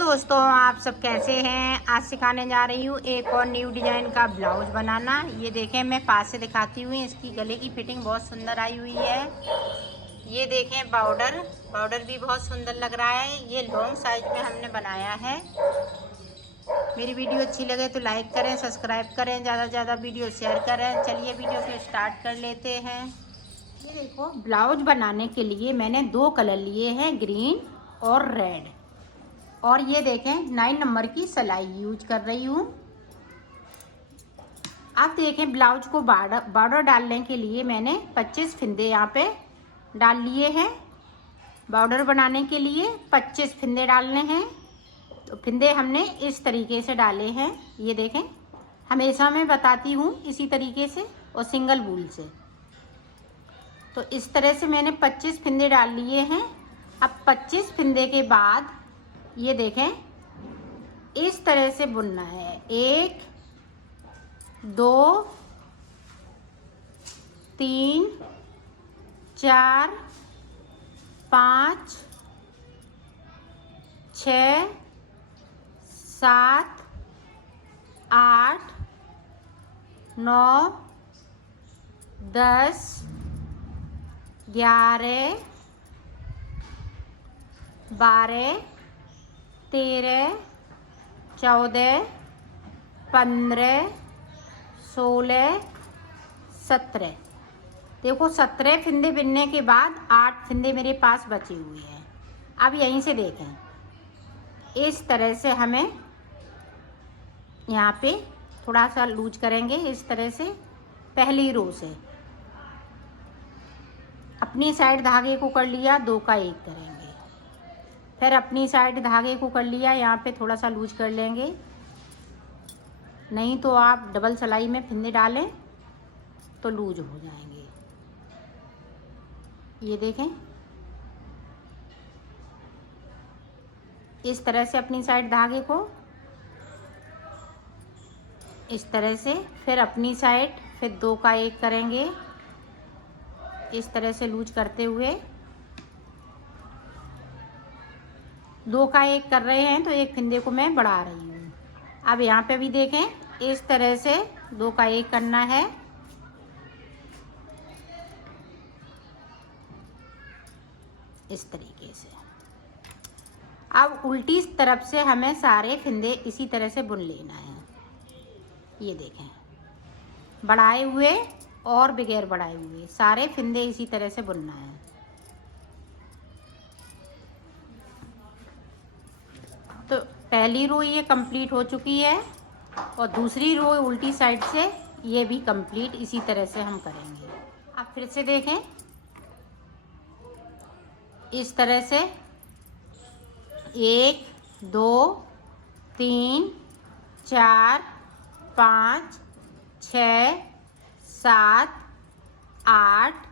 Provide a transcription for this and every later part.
दोस्तों, आप सब कैसे हैं। आज सिखाने जा रही हूँ एक और न्यू डिज़ाइन का ब्लाउज बनाना। ये देखें, मैं पास से दिखाती हूँ। इसकी गले की फिटिंग बहुत सुंदर आई हुई है। ये देखें, बॉर्डर भी बहुत सुंदर लग रहा है। ये लॉन्ग साइज में हमने बनाया है। मेरी वीडियो अच्छी लगे तो लाइक करें, सब्सक्राइब करें, ज़्यादा से ज़्यादा वीडियो शेयर करें। चलिए वीडियो फिर स्टार्ट कर लेते हैं। ये देखो, ब्लाउज बनाने के लिए मैंने 2 कलर लिए हैं, ग्रीन और रेड। और ये देखें, 9 नंबर की सिलाई यूज कर रही हूँ। आप देखें, ब्लाउज को बॉर्डर डालने के लिए मैंने 25 फिंदे यहाँ पे डाल लिए हैं। बॉर्डर बनाने के लिए 25 फिंदे डालने हैं। तो फिंदे हमने इस तरीके से डाले हैं। ये देखें, हमेशा मैं बताती हूँ इसी तरीके से और सिंगल वूल से। तो इस तरह से मैंने 25 फिंदे डाल लिए हैं। अब 25 फिंदे के बाद ये देखें, इस तरह से बुनना है। 1 2 3 4 5 6 7 8 9 10 11 12 13 14 15 16 17। देखो, 17 फिंदे बिनने के बाद 8 फिंदे मेरे पास बचे हुए हैं। अब यहीं से देखें, इस तरह से हमें यहाँ पे थोड़ा सा लूज करेंगे। इस तरह से पहली रो से अपनी साइड धागे को कर लिया, 2 का 1 करेंगे। फिर अपनी साइड धागे को कर लिया, यहाँ पे थोड़ा सा लूज कर लेंगे। नहीं तो आप डबल सिलाई में फिंदे डालें तो लूज हो जाएंगे। ये देखें, इस तरह से अपनी साइड धागे को इस तरह से, फिर अपनी साइड, फिर 2 का 1 करेंगे। इस तरह से लूज करते हुए 2 का 1 कर रहे हैं, तो एक फिंदे को मैं बढ़ा रही हूँ। अब यहाँ पे भी देखें, इस तरह से 2 का 1 करना है। इस तरीके से अब उल्टी तरफ से हमें सारे फिंदे इसी तरह से बुन लेना है। ये देखें, बढ़ाए हुए और बगैर बढ़ाए हुए सारे फिंदे इसी तरह से बुनना है। तो पहली रो ये कंप्लीट हो चुकी है और दूसरी रो उल्टी साइड से ये भी कंप्लीट इसी तरह से हम करेंगे। अब फिर से देखें, इस तरह से 1 2 3 4 5 6 7 8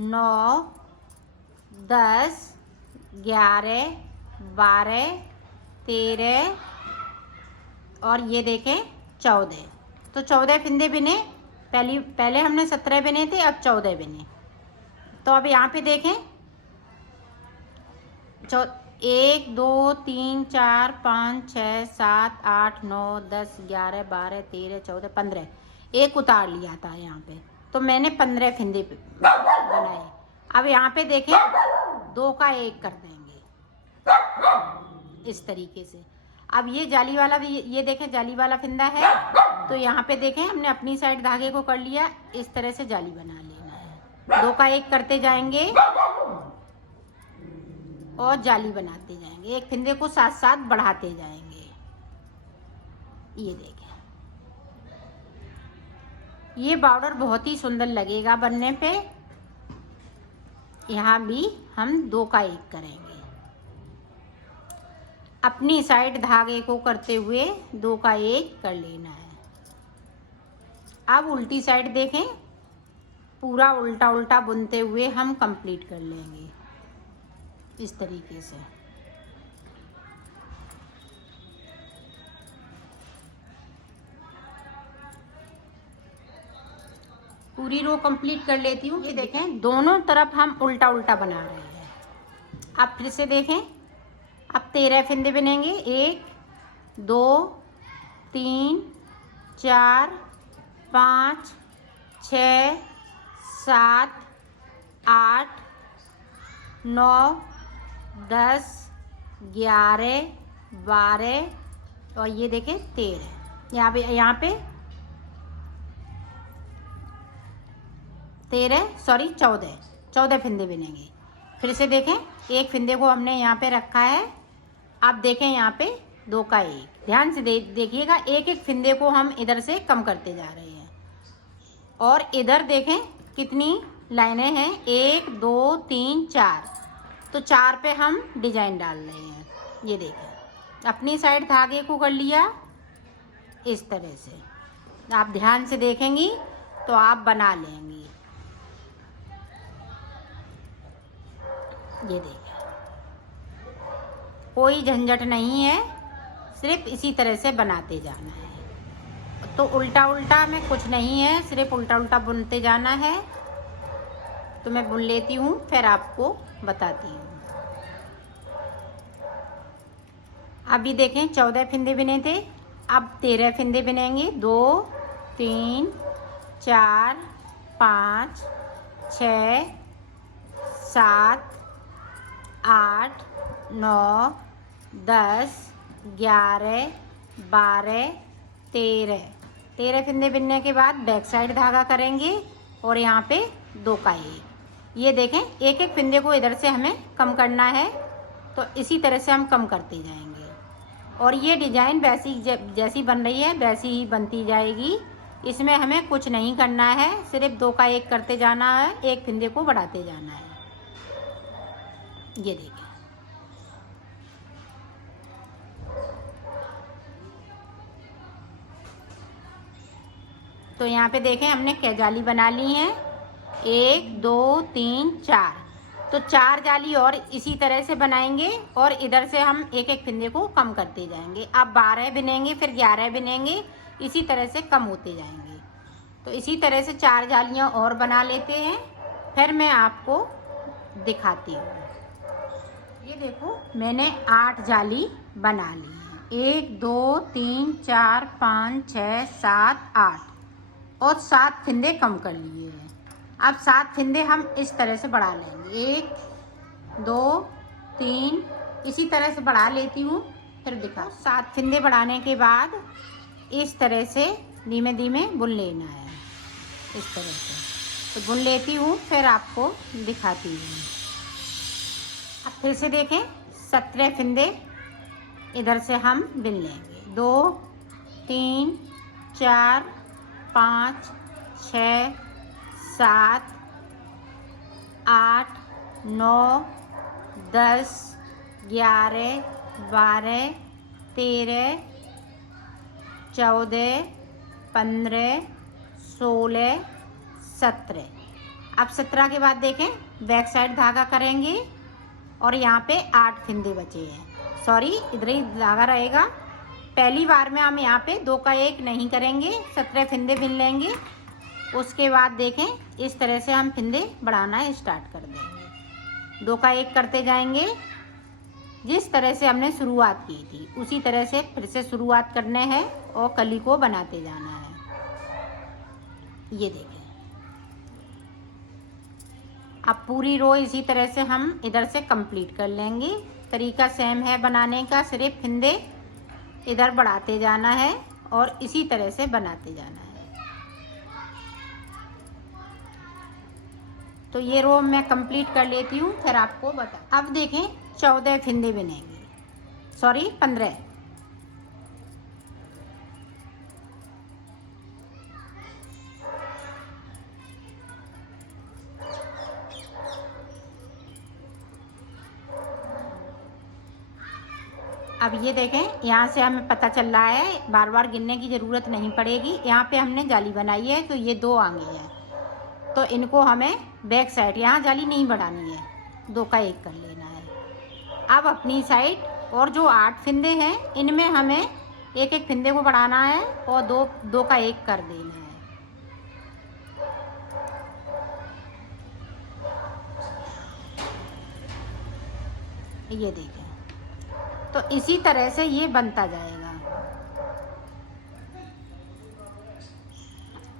9 10 11 12 13 और ये देखें 14। तो 14 फिंदे बिने। पहले हमने 17 बिने थे, अब 14 बिने। तो अब यहाँ पे देखें, 1 2 3 4 5 6 7 8 9 10 11 12 13 14 15। एक उतार लिया था यहाँ पे, तो मैंने 15 फिंदे बनाए। अब यहाँ पे देखें, 2 का 1 कर देंगे इस तरीके से। अब ये जाली वाला भी, ये देखें, जाली वाला फिंदा है। तो यहाँ पे देखें, हमने अपनी साइड धागे को कर लिया, इस तरह से जाली बना लेना है। 2 का 1 करते जाएंगे और जाली बनाते जाएंगे। एक फिंदे को साथ साथ बढ़ाते जाएंगे। ये देखें, ये बॉर्डर बहुत ही सुंदर लगेगा बनने पे। यहाँ भी हम 2 का 1 करेंगे। अपनी साइड धागे को करते हुए 2 का 1 कर लेना है। अब उल्टी साइड देखें, पूरा उल्टा उल्टा बुनते हुए हम कंप्लीट कर लेंगे इस तरीके से। पूरी रो कंप्लीट कर लेती हूँ। ये देखें, दोनों तरफ हम उल्टा उल्टा बना रहे हैं। अब फिर से देखें, अब 13 फंदे बनेंगे। 1 2 3 4 5 6 7 8 9 10 11 12 और ये देखें 13। यहाँ पे 14 फंदे बनेंगे। फिर से देखें, एक फंदे को हमने यहाँ पे रखा है। अब देखें यहाँ पे 2 का 1, ध्यान से देखिएगा। एक एक फंदे को हम इधर से कम करते जा रहे हैं। और इधर देखें कितनी लाइनें हैं, 1 2 3 4। तो 4 पे हम डिजाइन डाल रहे हैं। ये देखें, अपनी साइड धागे को कर लिया इस तरह से। आप ध्यान से देखेंगी तो आप बना लेंगी। ये देखिए, कोई झंझट नहीं है, सिर्फ इसी तरह से बनाते जाना है। तो उल्टा उल्टा में कुछ नहीं है, सिर्फ उल्टा उल्टा बुनते जाना है। तो मैं बुन लेती हूँ, फिर आपको बताती हूँ। अभी देखें 14 फंदे बने थे, अब 13 फंदे बनेंगे। 2 3 4 5 6 7 8 9 10 11 12 13 फंदे बिनने के बाद बैक साइड धागा करेंगे और यहाँ पे 2 का 1। ये देखें, एक एक फंदे को इधर से हमें कम करना है। तो इसी तरह से हम कम करते जाएंगे और ये डिजाइन वैसी जैसी बन रही है वैसी ही बनती जाएगी। इसमें हमें कुछ नहीं करना है, सिर्फ 2 का 1 करते जाना है, एक फंदे को बढ़ाते जाना है। ये देखिए, तो यहाँ पे देखें हमने क्या जाली बना ली है, 1 2 3 4। तो 4 जाली और इसी तरह से बनाएंगे और इधर से हम एक एक फंदे को कम करते जाएंगे। अब 12 बिनेंगे, फिर 11 बिनेंगे, इसी तरह से कम होते जाएंगे। तो इसी तरह से 4 जालियाँ और बना लेते हैं, फिर मैं आपको दिखाती हूँ। ये देखो, मैंने 8 जाली बना ली है। 1 2 3 4 5 6 7 8 और 7 फंदे कम कर लिए हैं। अब 7 फंदे हम इस तरह से बढ़ा लेंगे। 1 2 3 इसी तरह से बढ़ा लेती हूँ, फिर दिखा। 7 फंदे बढ़ाने के बाद इस तरह से धीमे धीमे बुन लेना है, इस तरह से। तो बुन लेती हूँ, फिर आपको दिखाती हूँ। अब फिर से देखें, 17 फंदे इधर से हम बिन लेंगे। 2 3 4 5 6 7 8 9 10 11 12 13 14 15 16 17। अब 17 के बाद देखें, बैक साइड धागा करेंगे और यहाँ पे 8 फंदे बचे हैं। सॉरी, इधर ही धागा रहेगा। पहली बार में हम यहाँ पे 2 का 1 नहीं करेंगे, 17 फंदे बिन लेंगे। उसके बाद देखें, इस तरह से हम फंदे बढ़ाना स्टार्ट कर देंगे। 2 का 1 करते जाएंगे, जिस तरह से हमने शुरुआत की थी उसी तरह से फिर से शुरुआत करने हैं और कली को बनाते जाना है। ये देखें, अब पूरी रो इसी तरह से हम इधर से कंप्लीट कर लेंगे। तरीका सेम है बनाने का, सिर्फ फंदे इधर बढ़ाते जाना है और इसी तरह से बनाते जाना है। तो ये रो मैं कंप्लीट कर लेती हूँ, फिर आपको बता। अब देखें, 14 फंदे बनेंगे, सॉरी 15। अब ये देखें, यहाँ से हमें पता चल रहा है, बार बार गिनने की ज़रूरत नहीं पड़ेगी। यहाँ पे हमने जाली बनाई है, तो ये 2 आगे हैं, तो इनको हमें बैक साइड यहाँ जाली नहीं बढ़ानी है, 2 का 1 कर लेना है। अब अपनी साइड और जो 8 फंदे हैं, इनमें हमें एक एक फंदे को बढ़ाना है और 2 का 1 कर देना है। ये देखें, तो इसी तरह से ये बनता जाएगा।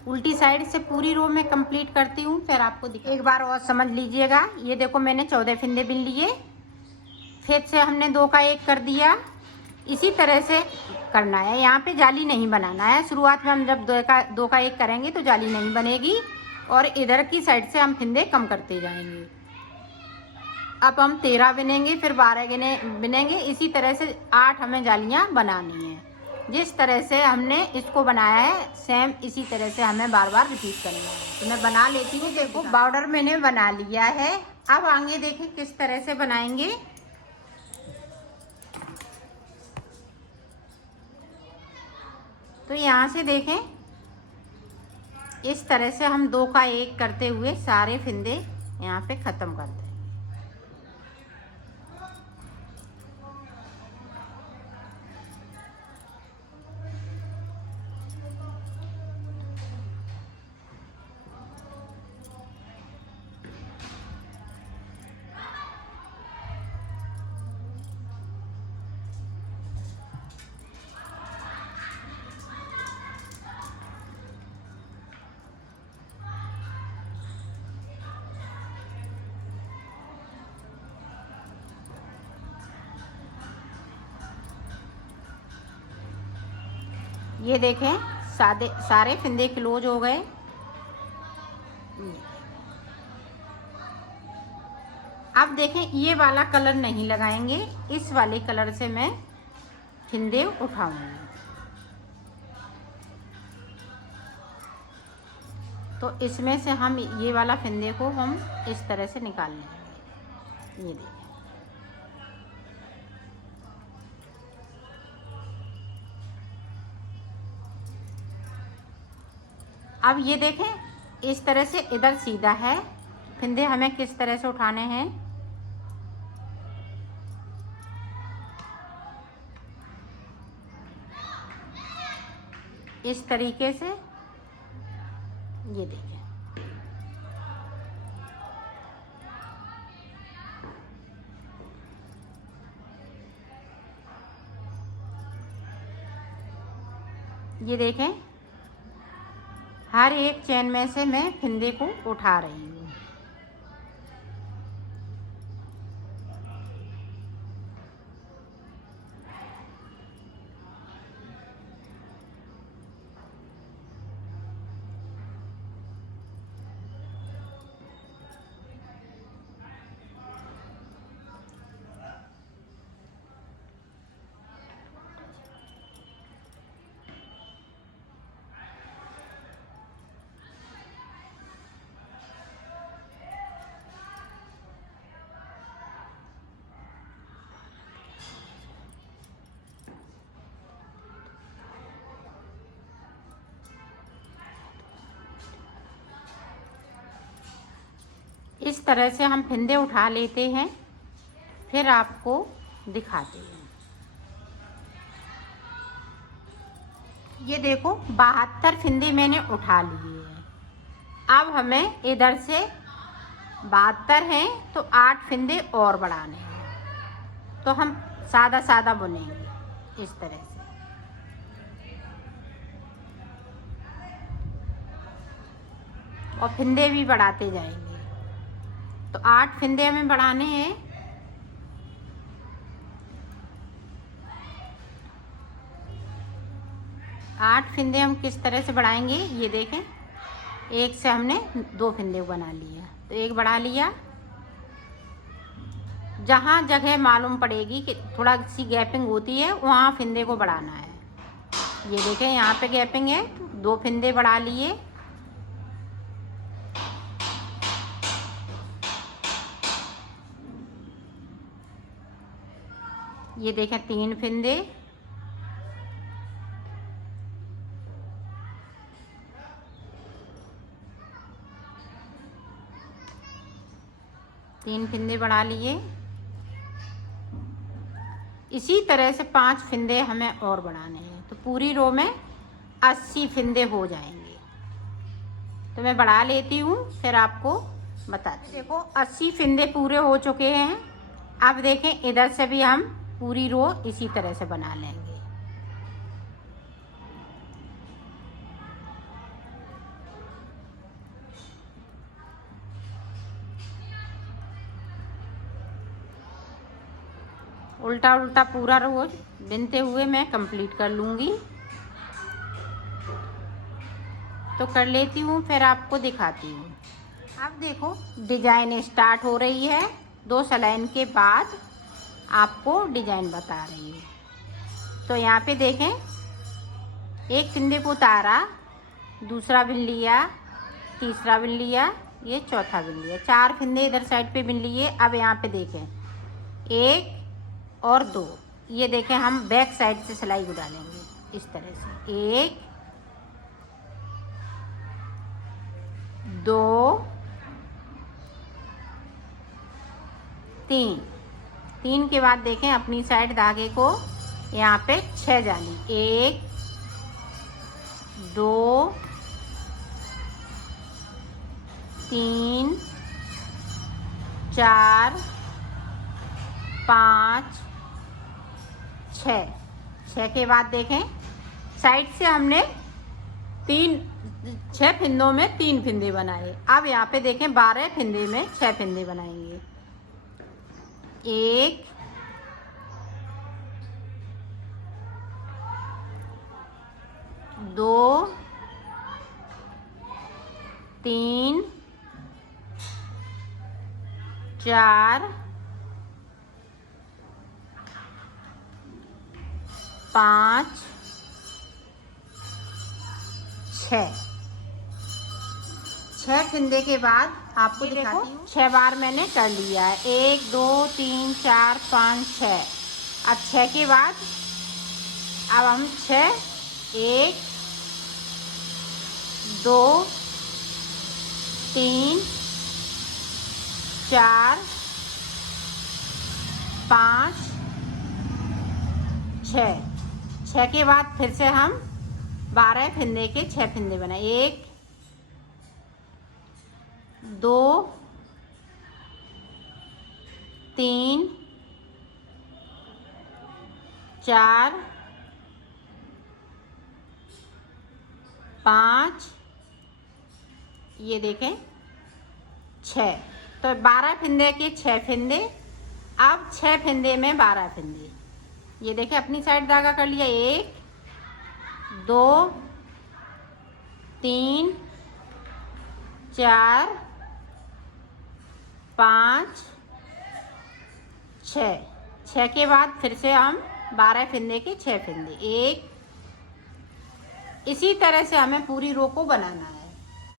उल्टी साइड से पूरी रो में कंप्लीट करती हूँ, फिर आपको एक बार और समझ लीजिएगा। ये देखो मैंने 14 फंदे बिन लिए, फिर से हमने 2 का 1 कर दिया। इसी तरह से करना है, यहाँ पे जाली नहीं बनाना है। शुरुआत में हम जब 2 का 1 करेंगे तो जाली नहीं बनेगी, और इधर की साइड से हम फंदे कम करते जाएंगे। अब हम 13 बिनेंगे, फिर 12 बिनेंगे। इसी तरह से 8 हमें जालियाँ बनानी है। जिस तरह से हमने इसको बनाया है सेम इसी तरह से हमें बार बार रिपीट करना है। तो मैं बना लेती हूँ। देखो बॉर्डर मैंने बना लिया है। अब आगे देखें किस तरह से बनाएंगे। तो यहाँ से देखें, इस तरह से हम 2 का 1 करते हुए सारे फंदे यहाँ पे ख़त्म कर दें। ये देखें सारे फंदे क्लोज हो गए। अब देखें ये वाला कलर नहीं लगाएंगे, इस वाले कलर से मैं फंदे उठाऊंगी। तो इसमें से हम ये वाला फंदे को हम इस तरह से निकाल लेंगे। ये देखें, अब ये देखें इस तरह से इधर सीधा है। फंदे हमें किस तरह से उठाने हैं, इस तरीके से। ये देखें, ये देखें हर एक चेन में से मैं फंदे को उठा रही हूँ। इस तरह से हम फंदे उठा लेते हैं, फिर आपको दिखाते हैं। ये देखो 72 फंदे मैंने उठा लिए हैं। अब हमें इधर से 72 हैं तो 8 फंदे और बढ़ाने हैं। तो हम सादा सादा बुनेंगे इस तरह से। और फंदे भी बढ़ाते जाएंगे। तो 8 फंदे हमें बढ़ाने हैं। आठ फंदे हम किस तरह से बढ़ाएंगे, ये देखें। एक से हमने 2 फंदे बना लिया, तो एक बढ़ा लिया। जहाँ जगह मालूम पड़ेगी कि थोड़ा सी गैपिंग होती है, वहाँ फंदे को बढ़ाना है। ये देखें यहाँ पे गैपिंग है, 2 फंदे बढ़ा लिए। ये देखें 3 फंदे। तीन फंदे बढ़ा लिए। इसी तरह से 5 फंदे हमें और बढ़ाने हैं, तो पूरी रो में 80 फंदे हो जाएंगे। तो मैं बढ़ा लेती हूँ, फिर आपको बताती हूँ। देखो 80 फंदे पूरे हो चुके हैं। अब देखें इधर से भी हम पूरी रो इसी तरह से बना लेंगे। उल्टा उल्टा पूरा रो बिनते हुए मैं कंप्लीट कर लूँगी। तो कर लेती हूँ, फिर आपको दिखाती हूँ। अब देखो डिजाइन स्टार्ट हो रही है। 2 सलाइन के बाद आपको डिजाइन बता रही हूँ। तो यहाँ पे देखें, एक फिंदे को उतारा, दूसरा बिन लिया, तीसरा बिन लिया, ये चौथा बिन लिया, 4 फिंदे इधर साइड पे बिन लिए। अब यहाँ पे देखें 1 और 2, ये देखें हम बैक साइड से सिलाई को डालेंगे इस तरह से। 1 2 3, 3 के बाद देखें अपनी साइड धागे को यहाँ पे 6 जाली। 1 2 3 4 5 6, 6 के बाद देखें साइड से हमने 6 फिंदों में 3 फिंदे बनाए। अब यहाँ पे देखें 12 फिंदे में 6 फिंदे बनाएंगे। 1 2 3 4 5 6 फिंदे के बाद आपको दिखाती हूँ। 6 बार मैंने कर लिया है। 1 2 3 4 5 6। अब 6 के बाद अब हम 6 1 2 3 4 5 6 के बाद फिर से हम 12 फिंदे के 6 फिंदे बनाए। 1 2 3 4 5, ये देखें 6। तो 12 फिंदे के 6 फिंदे। अब 6 फिंदे में 12 फिंदे। ये देखें अपनी साइड धागा कर लिया। 1 2 3 4 5 6 के बाद फिर से हम 12 फिंदे के 6 फिंदे। 1, इसी तरह से हमें पूरी रो को बनाना है।